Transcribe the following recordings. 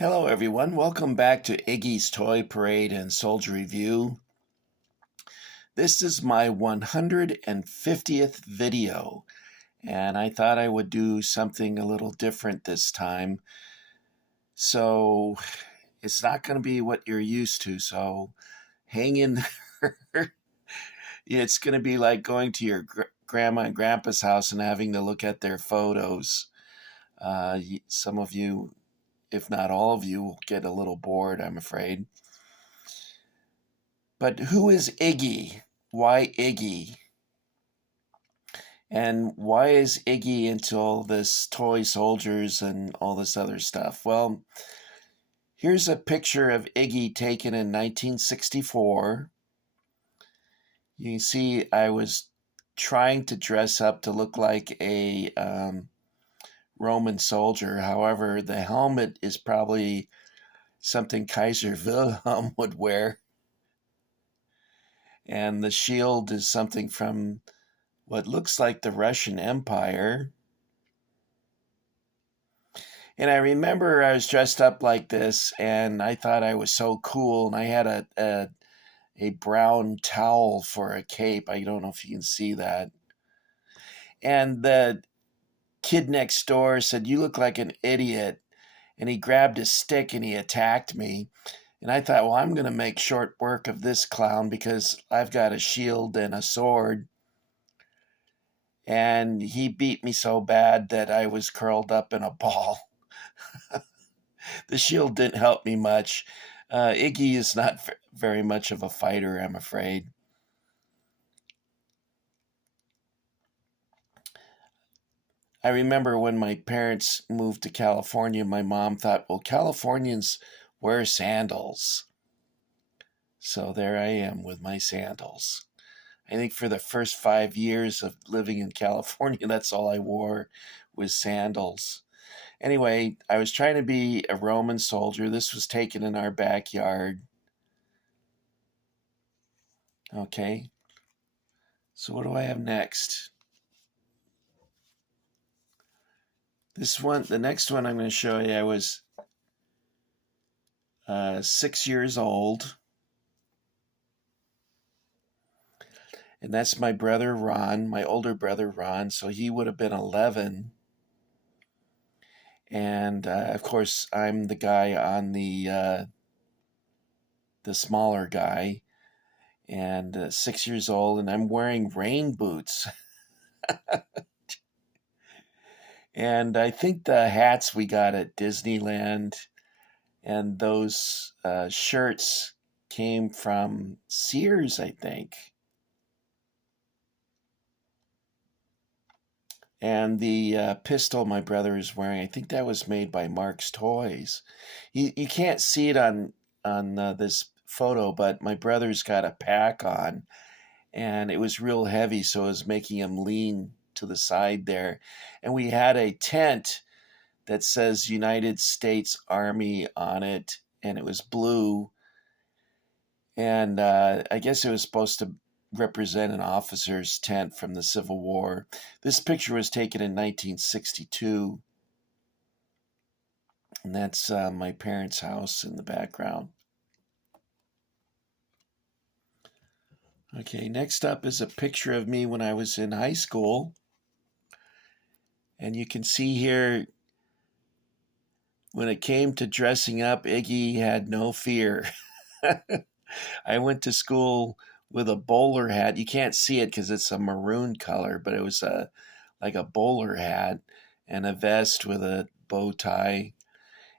Hello, everyone. Welcome back to Iggy's Toy Parade and Soldier Review. This is my 150th video, and I thought I would do something a little different this time. So it's not going to be what you're used to, so hang in there. It's going to be like going to your grandma and grandpa's house and having to look at their photos. Some of you, if not all of you, will get a little bored, I'm afraid. But who is Iggy? Why Iggy? And why is Iggy into all this toy soldiers and all this other stuff? Well, here's a picture of Iggy taken in 1964. You can see I was trying to dress up to look like a Roman soldier. However, the helmet is probably something Kaiser Wilhelm would wear. And the shield is something from what looks like the Russian Empire. And I remember I was dressed up like this, and I thought I was so cool, and I had a brown towel for a cape. I don't know if you can see that. And the kid next door said, "You look like an idiot." And he grabbed a stick and he attacked me. And I thought, well, I'm going to make short work of this clown because I've got a shield and a sword. And he beat me so bad that I was curled up in a ball. The shield didn't help me much. Iggy is not very much of a fighter, I'm afraid. I remember when my parents moved to California, my mom thought, well, Californians wear sandals. So there I am with my sandals. I think for the first 5 years of living in California, that's all I wore was sandals. Anyway, I was trying to be a Roman soldier. This was taken in our backyard. Okay. So what do I have next? The next one I'm going to show you, I was 6 years old. And that's my brother Ron, my older brother Ron. So he would have been 11. And of course, I'm the guy on the smaller guy, and 6 years old, and I'm wearing rain boots. And I think the hats we got at Disneyland and those shirts came from Sears, I think. And the pistol my brother is wearing, I think that was made by Mark's Toys. You can't see it on this photo, but my brother's got a pack on, and it was real heavy, so it was making him lean to the side there. And we had a tent that says United States Army on it, and it was blue. And I guess it was supposed to represent an officer's tent from the Civil War. This picture was taken in 1962. And that's my parents' house in the background. Okay, next up is a picture of me when I was in high school. And you can see here, when it came to dressing up, Iggy had no fear. I went to school with a bowler hat. You can't see it because it's a maroon color, but it was like a bowler hat and a vest with a bow tie.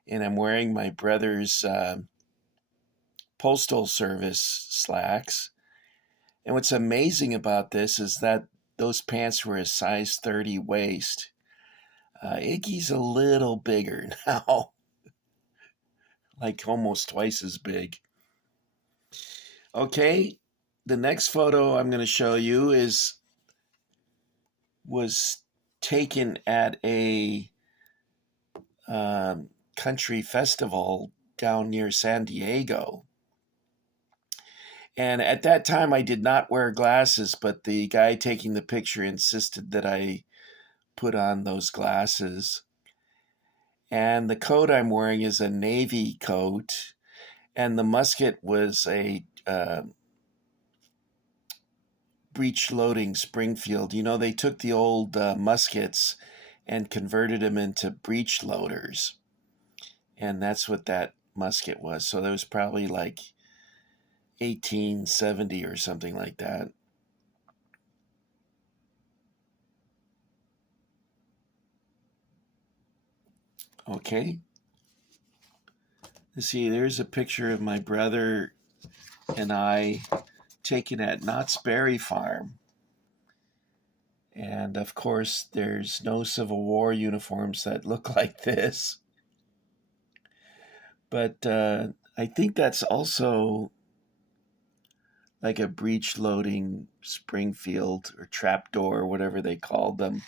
And I'm wearing my brother's postal service slacks. And what's amazing about this is that those pants were a size 30 waist. Iggy's a little bigger now, like almost twice as big. Okay, the next photo I'm going to show you was taken at a country festival down near San Diego. And at that time, I did not wear glasses, but the guy taking the picture insisted that I put on those glasses. And the coat I'm wearing is a navy coat, and the musket was a breech loading Springfield. You know, they took the old muskets and converted them into breech loaders. And that's what that musket was. So that was probably like 1870 or something like that. Okay. You see, there's a picture of my brother and I taken at Knott's Berry Farm. And of course, there's no Civil War uniforms that look like this. But I think that's also like a breech loading Springfield or trapdoor, whatever they called them.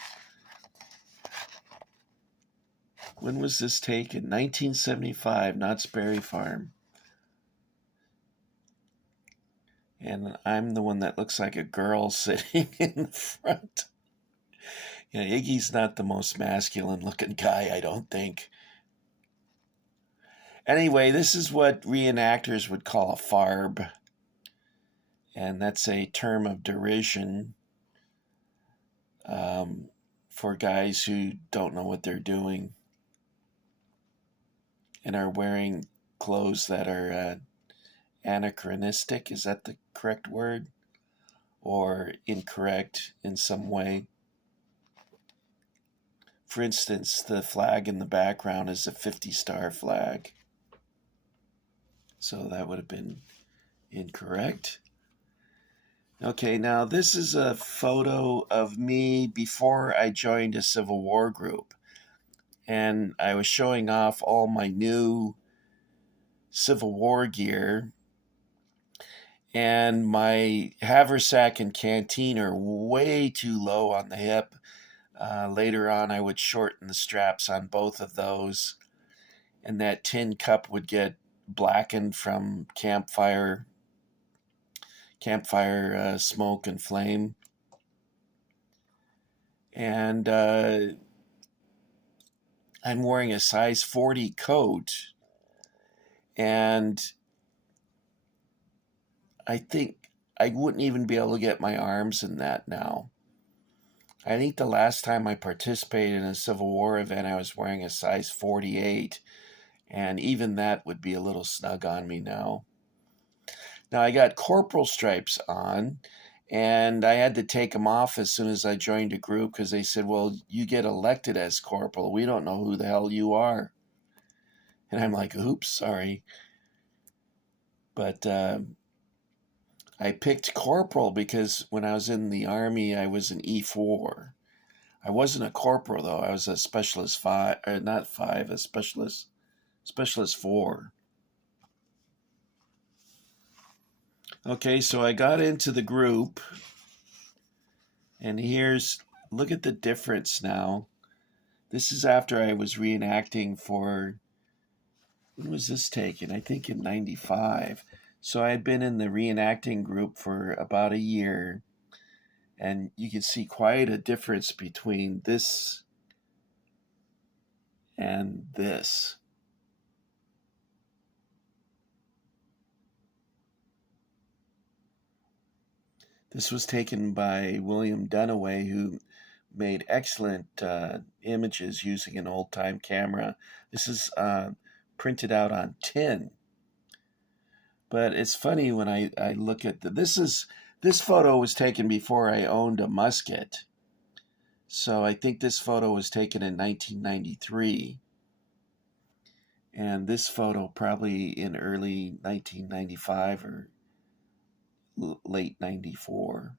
When was this taken? 1975, Knott's Berry Farm. And I'm the one that looks like a girl sitting in the front. Yeah, Iggy's not the most masculine looking guy, I don't think. Anyway, this is what reenactors would call a farb. And that's a term of derision for guys who don't know what they're doing and are wearing clothes that are anachronistic. Is that the correct word? Or incorrect in some way? For instance, the flag in the background is a 50-star flag. So that would have been incorrect. Okay, now this is a photo of me before I joined a Civil War group. And I was showing off all my new Civil War gear. And my haversack and canteen are way too low on the hip. Later on, I would shorten the straps on both of those. And that tin cup would get blackened from campfire smoke and flame. And I'm wearing a size 40 coat. And I think I wouldn't even be able to get my arms in that now. I think the last time I participated in a Civil War event, I was wearing a size 48, and even that would be a little snug on me now. Now, I got corporal stripes on, and I had to take them off as soon as I joined a group because they said, well, you get elected as corporal. We don't know who the hell you are. And I'm like, oops, sorry. But I picked corporal because when I was in the Army, I was an E4. I wasn't a corporal, though. I was a specialist 5, or not 5, a specialist 4. Okay, so I got into the group, and look at the difference now. This is after I was reenacting for, when was this taken? I think in 95. So I'd been in the reenacting group for about a year, and you can see quite a difference between this and this. This was taken by William Dunaway, who made excellent images using an old-time camera. This is printed out on tin. But it's funny when I look at this photo was taken before I owned a musket. So I think this photo was taken in 1993. And this photo probably in early 1995 or late 94.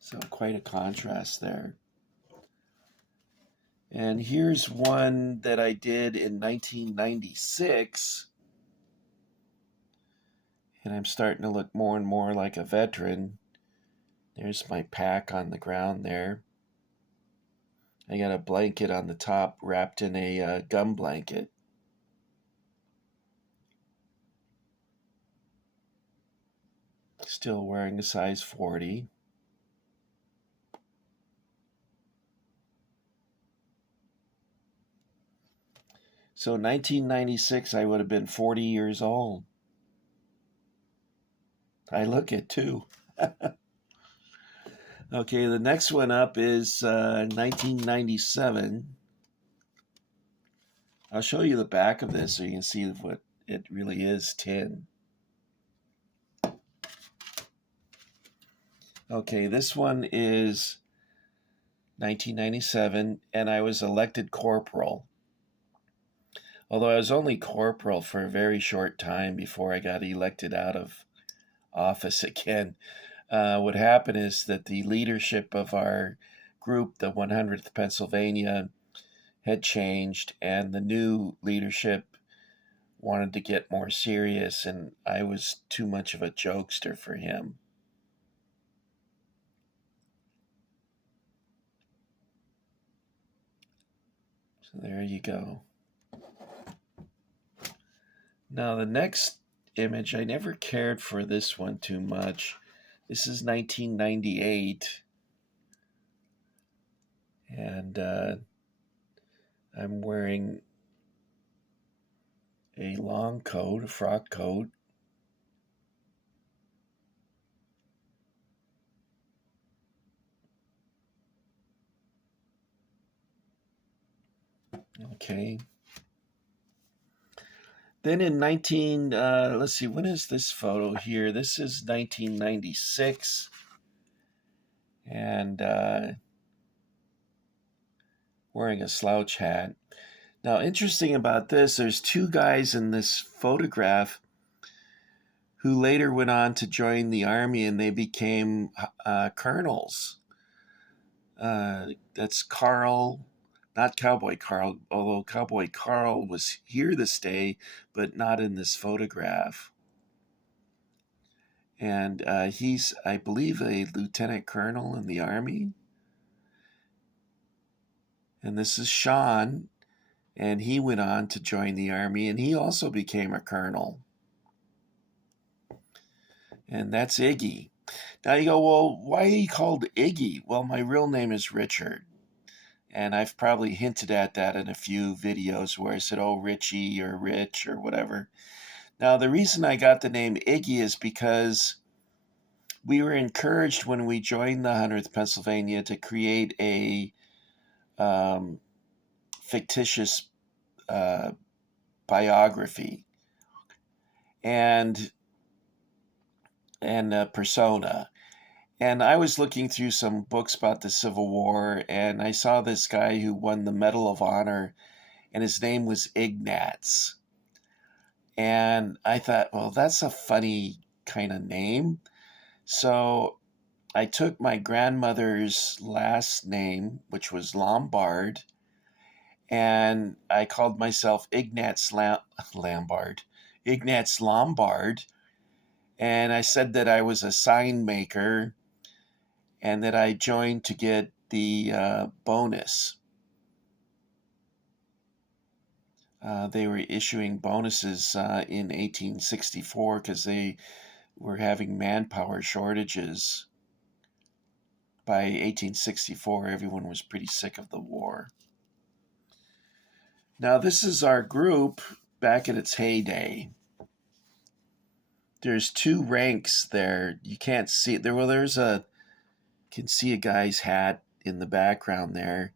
So quite a contrast there. And here's one that I did in 1996. And I'm starting to look more and more like a veteran. There's my pack on the ground there. I got a blanket on the top wrapped in a gum blanket. Still wearing a size 40. So 1996, I would have been 40 years old. I look it too. Okay, the next one up is 1997. I'll show you the back of this so you can see what it really is, tin. Okay, this one is 1997, and I was elected corporal. Although I was only corporal for a very short time before I got elected out of office again. What happened is that the leadership of our group, the 100th Pennsylvania, had changed, and the new leadership wanted to get more serious, and I was too much of a jokester for him. So there you go. Now, the next image, I never cared for this one too much. This is 1998. And I'm wearing a long coat, a frock coat. Okay. Then in let's see, when is this photo here? This is 1996. And wearing a slouch hat. Now, interesting about this, there's two guys in this photograph who later went on to join the army, and they became colonels. That's Carl, not Cowboy Carl, although Cowboy Carl was here this day, but not in this photograph. And he's, I believe, a lieutenant colonel in the army. And this is Sean, and he went on to join the army, and he also became a colonel. And that's Iggy. Now you go, well, why are you called Iggy? Well, my real name is Richard. And I've probably hinted at that in a few videos where I said, oh, Richie or Rich or whatever. Now, the reason I got the name Iggy is because we were encouraged when we joined the 100th Pennsylvania to create a fictitious biography and persona. And I was looking through some books about the Civil War, and I saw this guy who won the Medal of Honor, and his name was Ignatz. And I thought, well, that's a funny kind of name. So I took my grandmother's last name, which was Lombard, and I called myself Ignatz Lombard. And I said that I was a sign maker and that I joined to get the bonus. They were issuing bonuses in 1864 because they were having manpower shortages. By 1864, everyone was pretty sick of the war. Now, this is our group back at its heyday. There's two ranks there. You can't see it. Can see a guy's hat in the background there.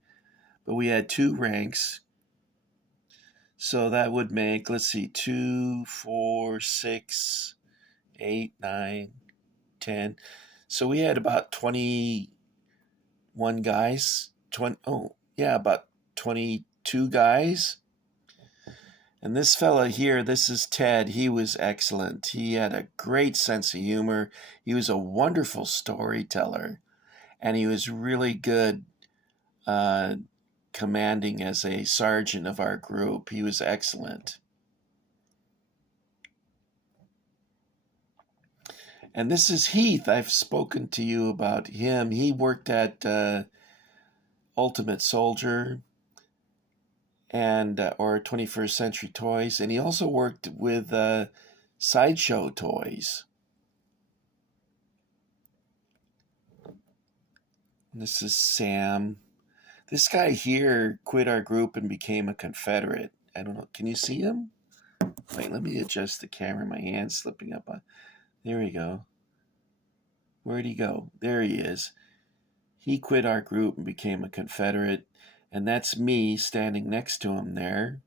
But we had two ranks. So that would make, let's see, 2, 4, 6, 8, 9, 10. So we had about 21 guys. About 22 guys. And this fella here, this is Ted. He was excellent. He had a great sense of humor. He was a wonderful storyteller. And he was really good commanding as a sergeant of our group. He was excellent. And this is Heath. I've spoken to you about him. He worked at Ultimate Soldier and or 21st Century Toys, and he also worked with Sideshow Toys. And this is Sam. This guy here quit our group and became a Confederate. I don't know. Can you see him? Wait, let me adjust the camera. My hand's slipping up. There we go. Where'd he go? There he is. He quit our group and became a Confederate. And that's me standing next to him there.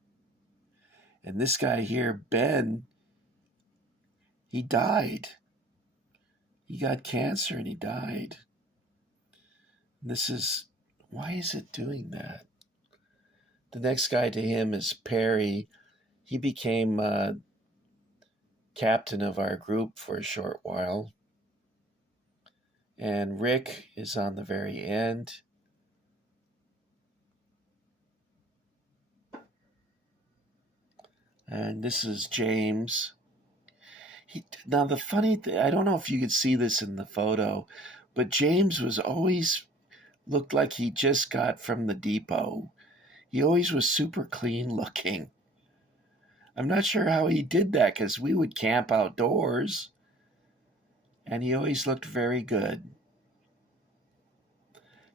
And this guy here, Ben, he died. He got cancer and he died. And why is it doing that? The next guy to him is Perry. He became captain of our group for a short while. And Rick is on the very end. And this is James. Now the funny thing, I don't know if you could see this in the photo, but James was always looked like he just got from the depot. He always was super clean looking. I'm not sure how he did that because we would camp outdoors and he always looked very good.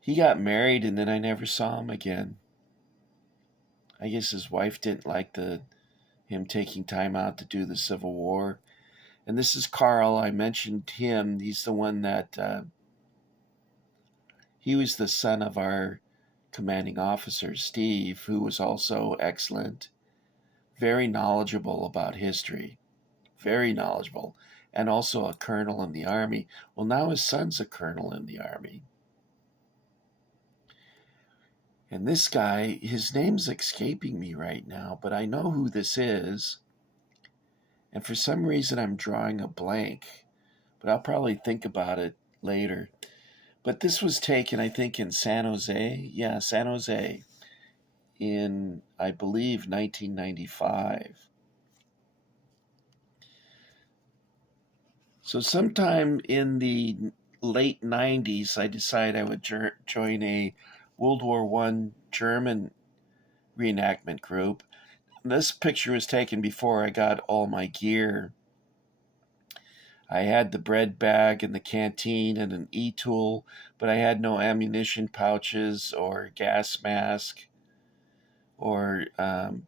He got married and then I never saw him again. I guess his wife didn't like him taking time out to do the Civil War. And this is Carl. I mentioned him. He's the one that he was the son of our commanding officer, Steve, who was also excellent, very knowledgeable about history, very knowledgeable, and also a colonel in the Army. Well, now his son's a colonel in the Army. And this guy, his name's escaping me right now, but I know who this is. And for some reason, I'm drawing a blank, but I'll probably think about it later. But this was taken, I think, in San Jose. Yeah, San Jose in, I believe, 1995. So sometime in the late 90s, I decided I would join a World War I German reenactment group. This picture was taken before I got all my gear. I had the bread bag and the canteen and an e-tool, but I had no ammunition pouches or gas mask or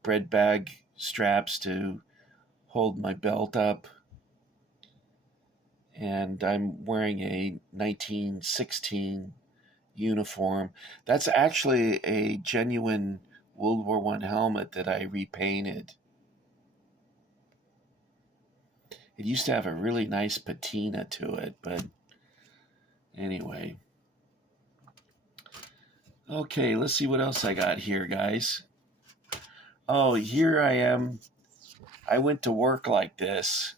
bread bag straps to hold my belt up. And I'm wearing a 1916 uniform. That's actually a genuine World War I helmet that I repainted. It used to have a really nice patina to it, but anyway. Okay, let's see what else I got here, guys. Oh, here I am. I went to work like this.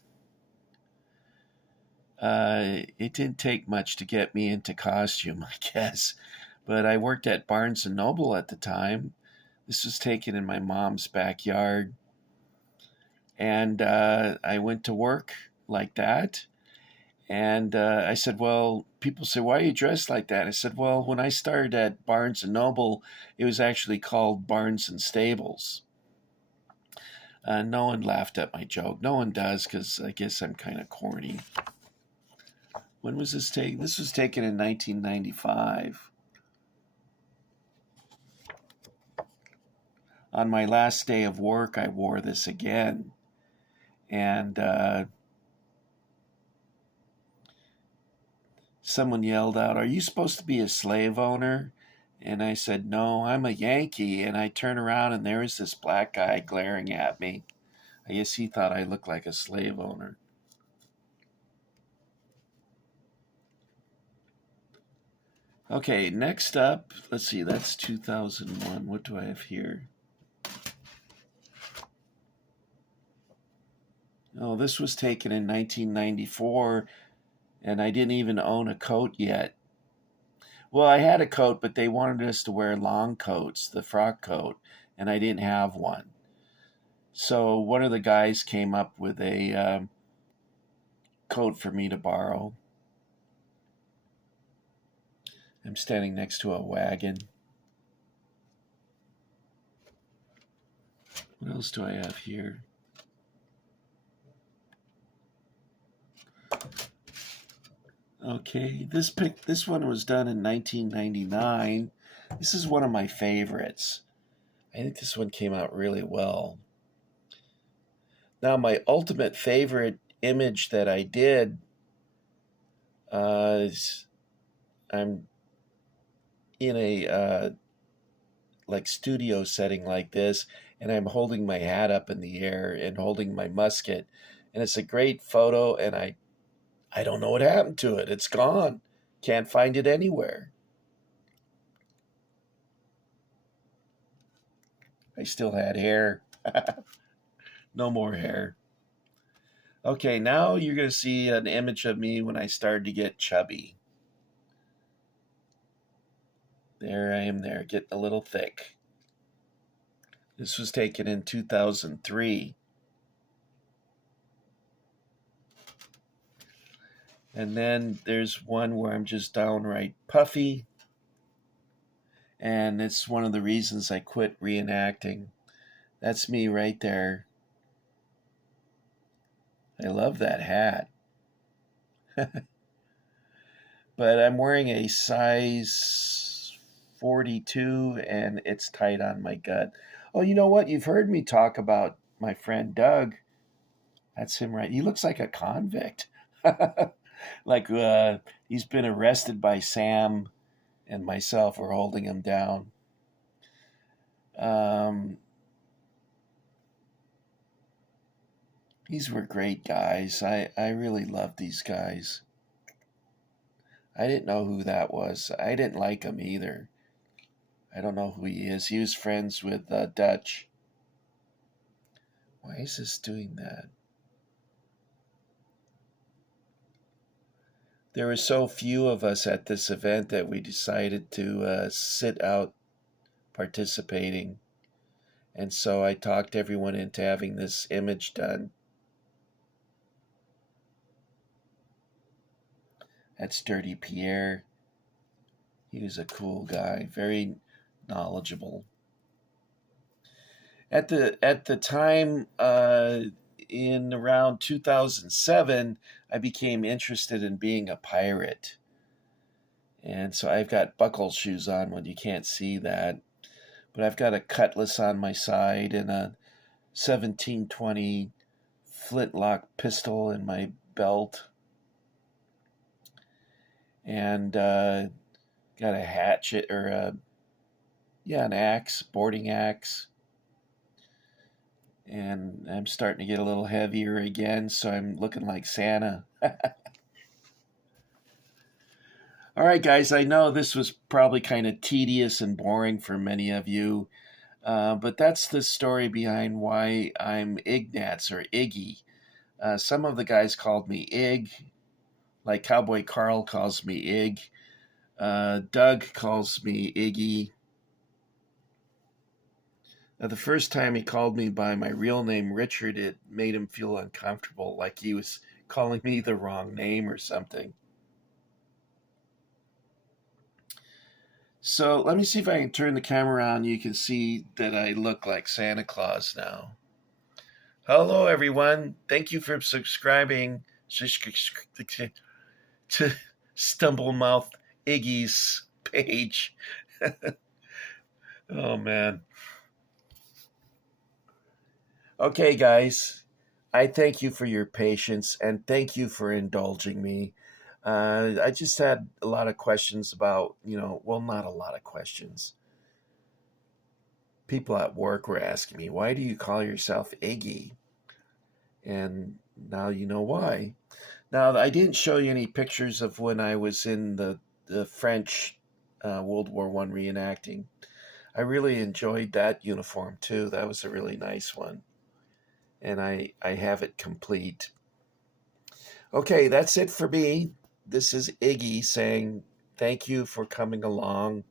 It didn't take much to get me into costume, I guess. But I worked at Barnes & Noble at the time. This was taken in my mom's backyard. And I went to work like that. And I said, well, people say, why are you dressed like that? I said, well, when I started at Barnes & Noble, it was actually called Barnes and Stables. No one laughed at my joke. No one does because I guess I'm kind of corny. When was this taken? This was taken in 1995. On my last day of work, I wore this again. And someone yelled out, are you supposed to be a slave owner? And I said, no, I'm a Yankee. And I turn around and there was this black guy glaring at me. I guess he thought I looked like a slave owner. Okay, next up, let's see, that's 2001. What do I have here? Oh, this was taken in 1994, and I didn't even own a coat yet. Well, I had a coat, but they wanted us to wear long coats, the frock coat, and I didn't have one. So one of the guys came up with a coat for me to borrow. I'm standing next to a wagon. What else do I have here? Okay, this one was done in 1999. This is one of my favorites. I think this one came out really well. Now, my ultimate favorite image that I did is I'm in a like studio setting like this, and I'm holding my hat up in the air and holding my musket, and it's a great photo. And I don't know what happened to it. It's gone. Can't find it anywhere. I still had hair. No more hair. Okay, now you're going to see an image of me when I started to get chubby. There I am there, getting a little thick. This was taken in 2003. And then there's one where I'm just downright puffy. And it's one of the reasons I quit reenacting. That's me right there. I love that hat. But I'm wearing a size 42 and it's tight on my gut. Oh, you know what? You've heard me talk about my friend Doug. That's him, right? He looks like a convict. Like he's been arrested by Sam and myself. We're holding him down. Um, these were great guys. I really love these guys. I didn't know who that was. I didn't like him either. I don't know who he is. He was friends with Dutch. Why is this doing that? There were so few of us at this event that we decided to sit out participating. And so I talked everyone into having this image done. That's Dirty Pierre. He was a cool guy, very knowledgeable. At the time, in around 2007, I became interested in being a pirate. And so I've got buckle shoes on when you can't see that. But I've got a cutlass on my side and a 1720 flintlock pistol in my belt. And got a hatchet or an axe, boarding axe. And I'm starting to get a little heavier again, so I'm looking like Santa. All right, guys, I know this was probably kind of tedious and boring for many of you, but that's the story behind why I'm Ignatz or Iggy. Some of the guys called me Ig, like Cowboy Carl calls me Ig. Doug calls me Iggy. The first time he called me by my real name, Richard, it made him feel uncomfortable, like he was calling me the wrong name or something. So let me see if I can turn the camera on. You can see that I look like Santa Claus now. Hello, everyone. Thank you for subscribing to Stumblemouth Iggy's page. Oh, man. Okay, guys, I thank you for your patience and thank you for indulging me. I just had a lot of questions about, not a lot of questions. People at work were asking me, why do you call yourself Iggy? And now you know why. Now, I didn't show you any pictures of when I was in the French World War I reenacting. I really enjoyed that uniform too. That was a really nice one. And I have it complete. Okay, that's it for me. This is Iggy saying thank you for coming along.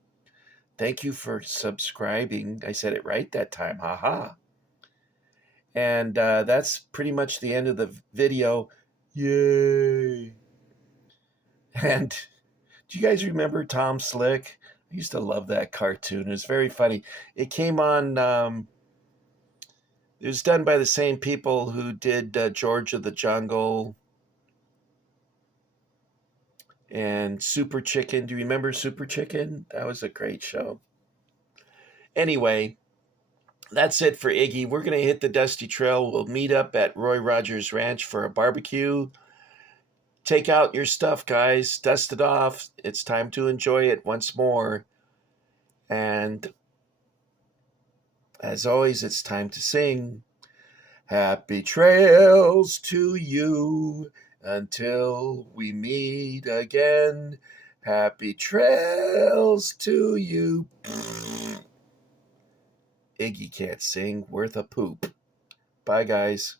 Thank you for subscribing. I said it right that time. Haha. And that's pretty much the end of the video. Yay. And do you guys remember Tom Slick? I used to love that cartoon. It was very funny. It came on, it was done by the same people who did George of the Jungle and Super Chicken. Do you remember Super Chicken? That was a great show. Anyway, That's it for Iggy. We're going to hit the dusty trail. We'll meet up at Roy Rogers Ranch for a barbecue. Take out your stuff, guys. Dust it off. It's time to enjoy it once more. And as always, it's time to sing. Happy trails to you until we meet again. Happy trails to you. Iggy can't sing worth a poop. Bye, guys.